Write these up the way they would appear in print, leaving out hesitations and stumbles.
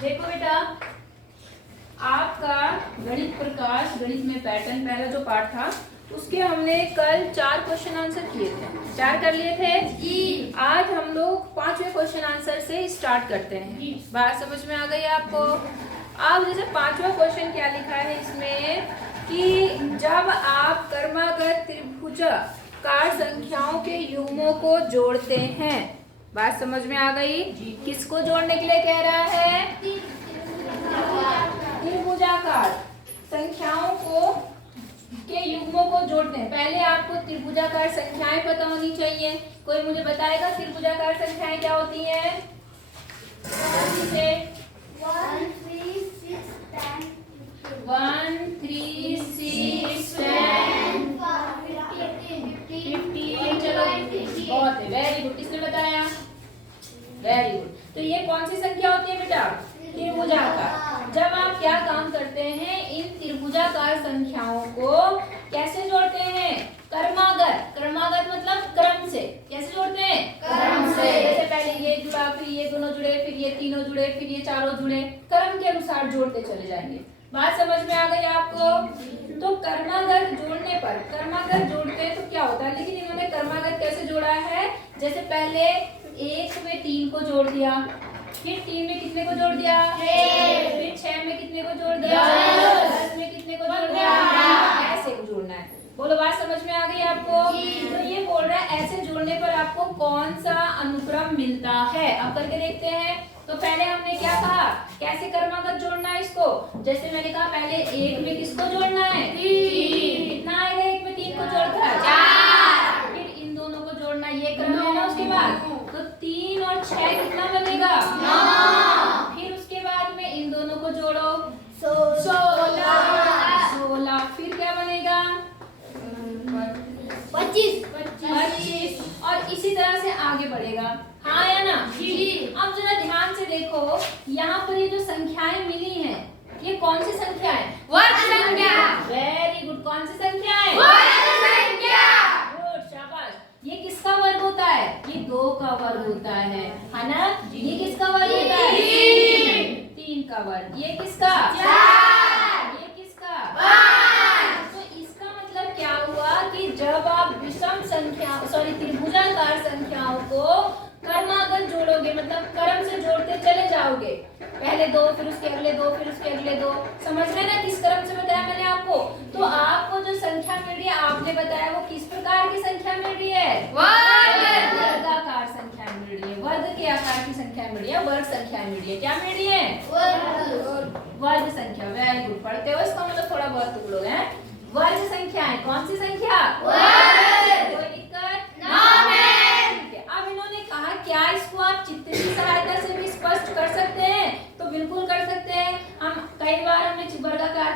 देखो बेटा, आपका गणित प्रकाश, गणित में पैटर्न पहला जो पार्ट था उसके हमने कल 4 क्वेश्चन आंसर किए थे। 4 कर लिए थे जी। आज हम लोग 5वें क्वेश्चन आंसर से स्टार्ट करते हैं। बात समझ में आ गई आपको? अब जैसे 5वां क्वेश्चन क्या लिखा है इसमें कि जब आप क्रमागत त्रिभुजाकार संख्याओं के युग्मों को जोड़ते हैं। बात समझ में आ गई? किसको जोड़ने के लिए कह रहा है? त्रिभुजाकार संख्याओं को के युग्मों को जोड़ते हैं। पहले आपको त्रिभुजाकार संख्याएं पता होनी चाहिए। कोई मुझे बताएगा त्रिभुजाकार संख्याएं क्या होती हैं? 1 3 6 10 15। चलो बहुत है, वेरी गुड। किसने बताया? Very good. तो ये कौन सी संख्या होती है बेटा? त्रिभुजाकार। जब आप क्या काम करते हैं, इन त्रिभुजाकार संख्याओं को कैसे जोड़ते हैं? क्रमागत। क्रमागत मतलब क्रम से। कैसे जोड़ते हैं? क्रम से। जैसे पहले ये जुड़ा, फिर ये दोनों जुड़े, फिर ये तीनों जुड़े, फिर ये चारों जुड़े, क्रम के अनुसार जोड़ते चले जाएंगे। बात समझ में आ गई आपको? तो क्रमागत जोड़ने पर, क्रमागत जोड़ते हैं तो क्या होता है, लेकिन इन्होंने क्रमागत कैसे जोड़ा है? जैसे पहले 1 में 3 को जोड़ दिया, फिर 3 में कितने को जोड़ दिया? 6। फिर 6 में कितने को जोड़ दिया? 10 में कितने को जोड़ दिया? ऐसे जोड़ना है। बोलो, बात समझ में आ गई आपको? तो ये बोल रहा है ऐसे जोड़ने पर आपको कौन सा अनुक्रम मिलता है। अब करके देखते हैं। तो पहले हमने क्या कहा, कैसे क्रमागत जोड़ना है इसको? जैसे मैंने कहा पहले 1 में किसको जोड़ना है? 3। कितना आएगा 1 में 3 को जोड़कर? 4। फिर इन दोनों को जोड़ना, ये क्रम है ना। उसके बाद तो 3 और 6 कितना बनेगा? 9। फिर उसके बाद में इन दोनों को जोड़ो, 16। फिर क्या बनेगा? 25। और इसी तरह से आगे बढ़ेगा। हाँ या ना? जी। अब जरा ध्यान से देखो, यहाँ पर ये जो संख्याएं मिली हैं, ये कौन सी संख्या है? वर्ग संख्या। Very good. कौन सी संख्या है? वर्ग संख्या। गुड, शाबाश। ये किसका वर्ग होता है? ये 2 का वर्ग होता है ना? ये किसका वर्ग होता है? 3 का वर्ग। ये किसका? 4। ये किसका? 5। तो इसका मतलब क्या हुआ कि जब आप विषम संख्या त्रिभुजाकार संख्याओं को क्रमागत जोड़ोगे, मतलब क्रम से जोड़ते चले जाओगे, पहले 2, फिर उसके अगले 2, फिर उसके अगले 2। समझ रहे ना किस क्रम से बताया मैंने आपको? तो आपको जो संख्या मिल रही है, आपने बताया वो किस प्रकार की संख्या मिल रही है? वर्गाकार संख्या मिल रही है। वर्ग के आकार की संख्या मिल रही है, वर्ग संख्या मिल रही है। क्या मिल रही है? वर्ग संख्या। Very good. पढ़ते हो इसका मतलब थोड़ा बहुत तुम लोग हैं। वर्ग संख्या है। कौन सी संख्या? वर्ग। कोई दिक्कत? No ma'am. ठीक है। अब इन्होंने कहा क्या इसको आप चित्र की सहायता से भी स्पष्ट कर सकते हैं? तो बिल्कुल कर सकते हैं। हम कई बार हमने वर्गाकार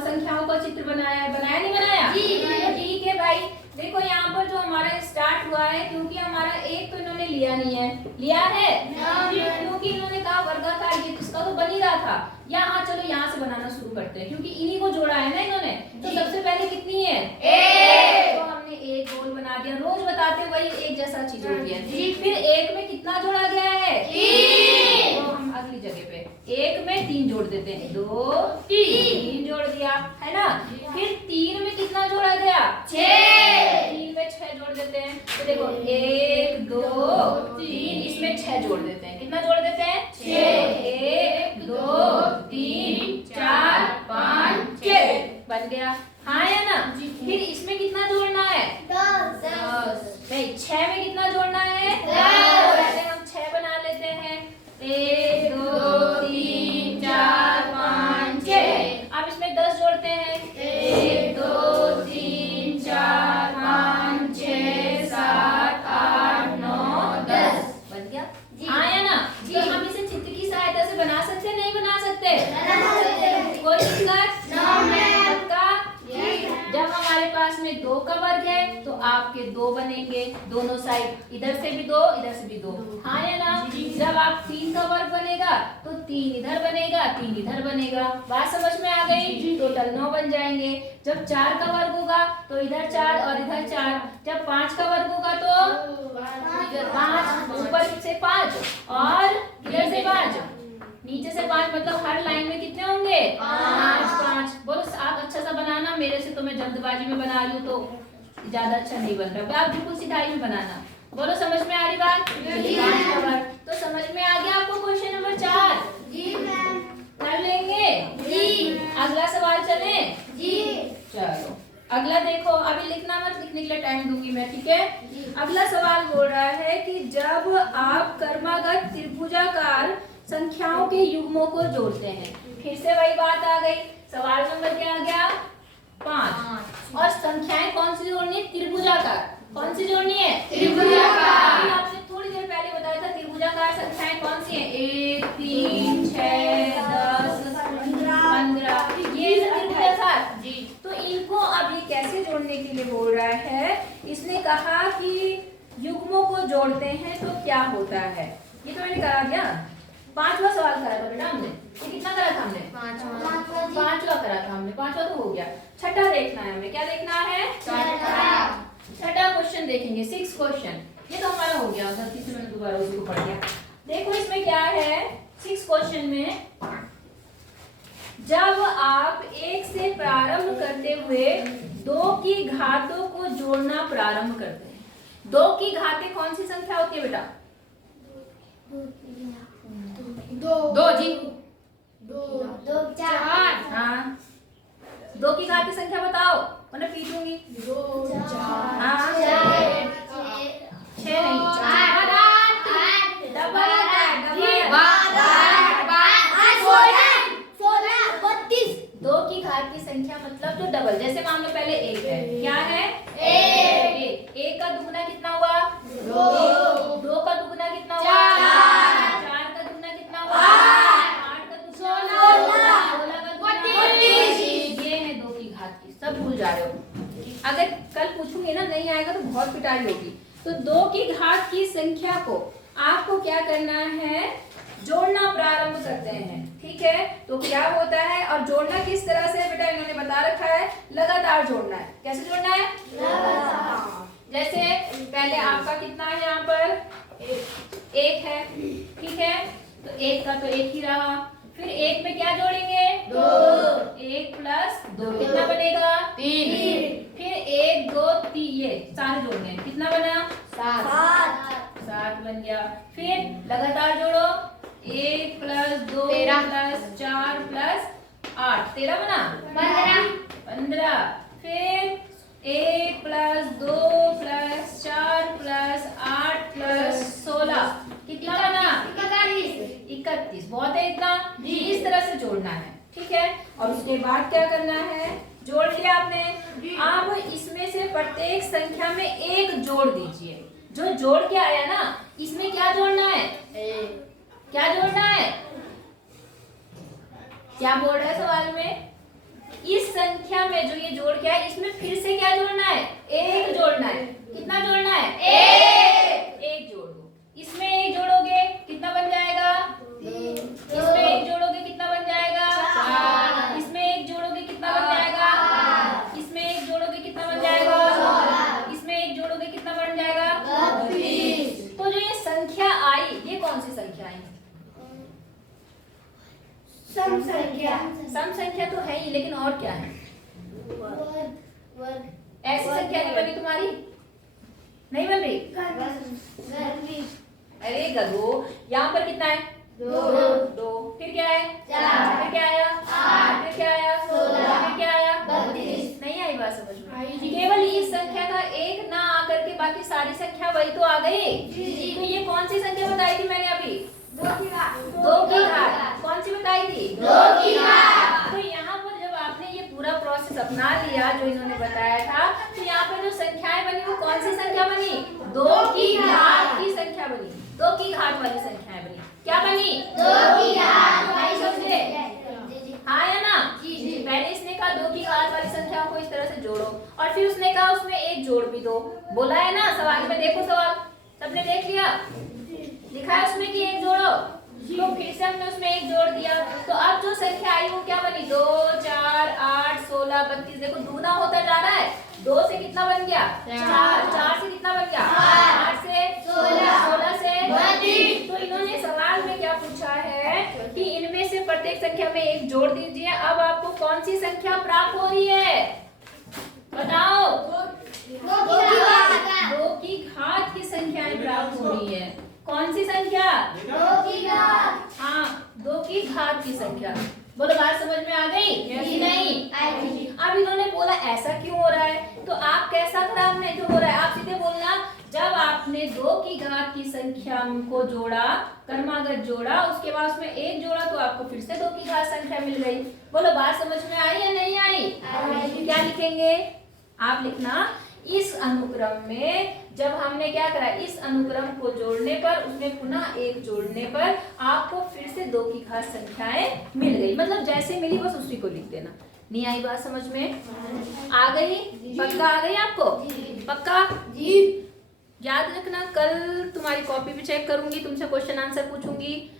संख्याओं का चित्र बनाया है। बनाया नहीं बनाया? जी। तो ठीक है भाई। देखो यहाँ पर जो हमारा स्टार्ट हुआ है, क्योंकि हमारा एक तो इन्होंने लिया नहीं है। लिया है? क्योंकि इन्होंने कहा वर्गाकार, ये इसका तो बन ही रहा था। यहाँ चलो यहाँ से बनाना शुरू करते हैं, क्योंकि इन्हीं को जोड़ा है ना इन्होंने। तो सबसे पहले कितनी है? 1। तो हमने एक गोल बना दिया। रोज बताते वही एक जैसा चीज होती है। फिर 1 में कितना जोड़ा गया है? 3। तो हम अगली जगह पे 1 में 3 जोड़ देते हैं। 2 3 जोड़ दिया, है ना? फिर 3 में कितना जोड़ा गया? 6। 3 में 6 जोड़ देते हैं। तो देखो 1 2 3, इसमें 6 जोड़ देते हैं। कितना जोड़ देते हैं? 6। 1 2 3 4 5 6 बन गया। हाँ या ना? फिर इसमें कितना जोड़ना है? 10। नहीं, 6 में कितना जोड़ना है? 10। पहले हम 6 बना लेते हैं। 1 2 3 4 5 6। अब इसमें 10 जोड़ते हैं। 1 2 3 4 5 6 7 8 9 10 बन गया। हाँ या ना? तो हम इसे चित्र की सहायता से बना सकते, नहीं बना सकते? कोई दिक्कत? जब हमारे पास में 2 का वर्ग है तो आपके 2 बनेंगे दोनों साइड, इधर से भी 2 इधर से भी 2। हाँ या ना? जब आप 3 का वर्ग बनेगा तो 3 इधर बनेगा 3 इधर बनेगा। बात समझ में आ गई? टोटल 9 बन जाएंगे। जब 4 का वर्ग होगा तो इधर 4 और इधर 4। जब 5 का वर्ग होगा तो 5, ऊपर से 5 और इधर से 5, नीचे से 5 मेरे से तो मैं जल्दबाजी में बना रही हूँ तो ज्यादा अच्छा नहीं बन रहा, आप बिल्कुल सिधाई में बनाना। बोलो समझ में आ रही बात? तो समझ में आ गया आपको क्वेश्चन नंबर 4? जी मैम। कर लेंगे? जी। अगला सवाल चले? जी। चलो अगला देखो, अभी लिखना मत, लिखने के लिए टाइम दूंगी मैं, ठीक है? अगला सवाल बोल रहा है कि जब आप क्रमागत त्रिभुजाकार संख्याओं के युग्मों को जोड़ते हैं, फिर से वही बात आ गई। सवाल नंबर क्या आ गया? 5। और संख्याएं कौन सी जोड़नी है? त्रिभुजाकार। कौन सी जोड़नी है? त्रिभुजाकार। आपने थोड़ी देर पहले बताया था त्रिभुजाकार संख्याएं कौन सी हैं? 1, 3, 6, 10, 15, ये त्रिभुजाकार जी। तो इनको अब ये कैसे जोड़ने के लिए बोल रहा है? इसने कहा कि युग्मों को जोड़ते हैं तो क्या होता है। ये तो मैंने करा दिया, 5वां सवाल करा था बेटा हमने। ये कितना करा था हमने? 5वां करा था हमने, 5वां तो हो गया। छठा देखना है हमें, क्या देखना है? छठा क्वेश्चन देखेंगे, 6 क्वेश्चन। ये तो हमारा हो गया, गलती से मैंने दोबारा उसी को पढ़ लिया। देखो इसमें क्या है 6 क्वेश्चन में, जब आप 1 से प्रारंभ करते हुए 2 की घातों को जोड़ना प्रारंभ करते हैं। 2 की घातें कौन सी संख्या होती है बेटा? 2 जी। 2 4। हाँ 2 की घाती संख्या बताओ, वरना पीटूंगी। 2 4 हाँ 6 नहीं, 4 डबल होता है, डबल 2 की घात की संख्या मतलब जो डबल, जैसे मान लो पहले 1 है, क्या है? 1 का दुगुना कितना हुआ? 2 का दुगुना कितना हुआ? 4 का दुगुना कितना हुआ? 8 का दुगुना 16 का दुगुना 32। ये है 2 की घात की, सब भूल जा रहे हो। अगर कल पूछूंगी ना, नहीं आएगा तो बहुत पिटाई होगी। तो 2 की घात की संख्या को आपको क्या करना है? जोड़ना प्रारंभ करते हैं, ठीक है? तो क्या होता है और जोड़ना किस तरह से बेटा इन्होंने बता रखा है, लगातार जोड़ना है। कैसे जोड़ना है? लगातार। जैसे पहले आपका कितना है यहाँ पर? 1 है, ठीक है? तो 1 का तो 1 ही रहा, फिर 1 में क्या जोड़ेंगे? 2। 1 प्लस 2 कितना बनेगा? 3। फिर 1 2 3 ये सारे जोड़ने, कितना बना? 7 बन गया। फिर लगातार जोड़ो, 1 प्लस 2 प्लस 4 प्लस 8 13 बना? 15। फिर 1 प्लस 2 प्लस 4 प्लस 8 प्लस 16 कितना बना? 31। बहुत है इतना जी। इस तरह से जोड़ना है, ठीक है? और उसके बाद क्या करना है? जोड़ लिया आपने, अब इसमें से प्रत्येक संख्या में एक जोड़ दीजिए। जो जोड़ के आया ना, इसमें क्या जोड़ना है? क्या जोड़ना है? क्या बोल रहा है सवाल में? इस संख्या में जो ये जोड़ के आया, इसमें फिर से क्या जोड़ना है? 1 जोड़ना है। कितना जोड़ना है? 1 जोड़ दो। इसमें 1 जोड़ोगे कितना बन जाएगा? इसमें 1 जोड़ोगे कितना बन जाएगा? 4। इसमें 1 जोड़ोगे कितना बन जाएगा? इसमें 1 जोड़ोगे कितना बन जाएगा? इसमें 1 जोड़ोगे कितना बन जाएगा? 32। तो जो ये संख्या आई, ये कौन सी संख्या आई? सम संख्या। सम संख्या तो है ही, लेकिन और क्या है? ऐसी संख्या नहीं बनी तुम्हारी? नहीं बन रही? अरे गधो, यहाँ पर कितना है? 2। फिर क्या है? 4। फिर क्या आया? 8। फिर क्या आया? 16। फिर क्या आया? 32। नहीं आई बात समझ में? केवल इस संख्या का एक ना आकर के बाकी सारी संख्या वही तो आ गई। तो ये कौन सी संख्या बताई थी मैंने अभी? 2 की घात। कौन सी बताई थी? 2 की घात। तो यहाँ पर जब आपने ये पूरा प्रोसेस अपना लिया जो इन्होंने बताया था, तो यहाँ पे जो संख्याएं बनी वो कौन सी संख्या बनी? 2 की घात की संख्या बनी, 2 की घात वाली संख्याएं बनी। क्या बनी? 2 की घात। भाई समझे? हाँ या ना? पहले इसने कहा 2 की घात वाली संख्या को इस तरह से जोड़ो, और फिर उसने कहा उसमें 1 जोड़ भी दो। बोला है ना सवाल में? देखो सवाल सबने देख लिया, लिखा है उसमें कि 1 जोड़ो, तो फिर से हमने उसमें 1 जोड़ दिया। तो अब जो संख्या आई वो क्या बनी? 2 4 8 16 32। देखो दूना होता जा रहा है। 2 से कितना बन गया? 4। 4 से कितना बन गया? 8 से 16। 16 से 32। तो इन्होंने सवाल में क्या पूछा है कि इनमें से प्रत्येक संख्या में 1 जोड़ दीजिए। अब आपको कौन सी संख्या प्राप्त हो रही है? कौन सी संख्या? 2 की घात। हाँ, 2 की घात की संख्या। बोलो बात समझ में आ गई कि नहीं? अब इन्होंने बोला ऐसा क्यों हो रहा है, तो आप कैसा खराब नहीं क्यों हो रहा है, आप सीधे बोलना जब आपने 2 की घात की संख्या को जोड़ा, क्रमागत जोड़ा, उसके बाद उसमें 1 जोड़ा तो आपको फिर से 2 की घात संख्या मिल गई। बोलो बात समझ में आई या नहीं आई? क्या लिखेंगे आप? लिखना इस अनुक्रम में जब हमने क्या करा, इस अनुक्रम को जोड़ने पर उसमें पुनः 1 जोड़ने पर आपको फिर से 2 की घात संख्याएं मिल गई। मतलब जैसे मिली बस उसी को लिख देना। नहीं आई बात समझ में? आ गई? पक्का आ गई आपको? पक्का जी। याद रखना, कल तुम्हारी कॉपी भी चेक करूंगी, तुमसे क्वेश्चन आंसर पूछूंगी।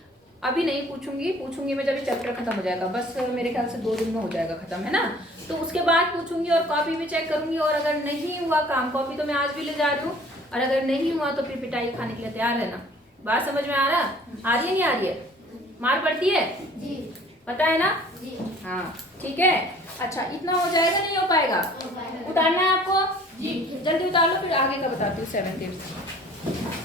अभी नहीं पूछूंगी मैं जब ये चैप्टर खत्म हो जाएगा, बस मेरे ख्याल से 2 दिन में हो जाएगा खत्म, है ना? तो उसके बाद पूछूंगी और कॉपी भी चेक करूंगी। और अगर नहीं हुआ काम, कॉपी तो मैं आज भी ले जा रही हूँ, और अगर नहीं हुआ तो फिर पिटाई खाने के लिए तैयार रहना। बात समझ में आ रही है नहीं आ रही है? मार पड़ती है? जी। पता है ना? जी। हाँ ठीक है। अच्छा इतना हो जाएगा, नहीं हो पाएगा? उतारना है आपको? जी जल्दी उतार लो, फिर आगे का बताती हूँ 7th 8th।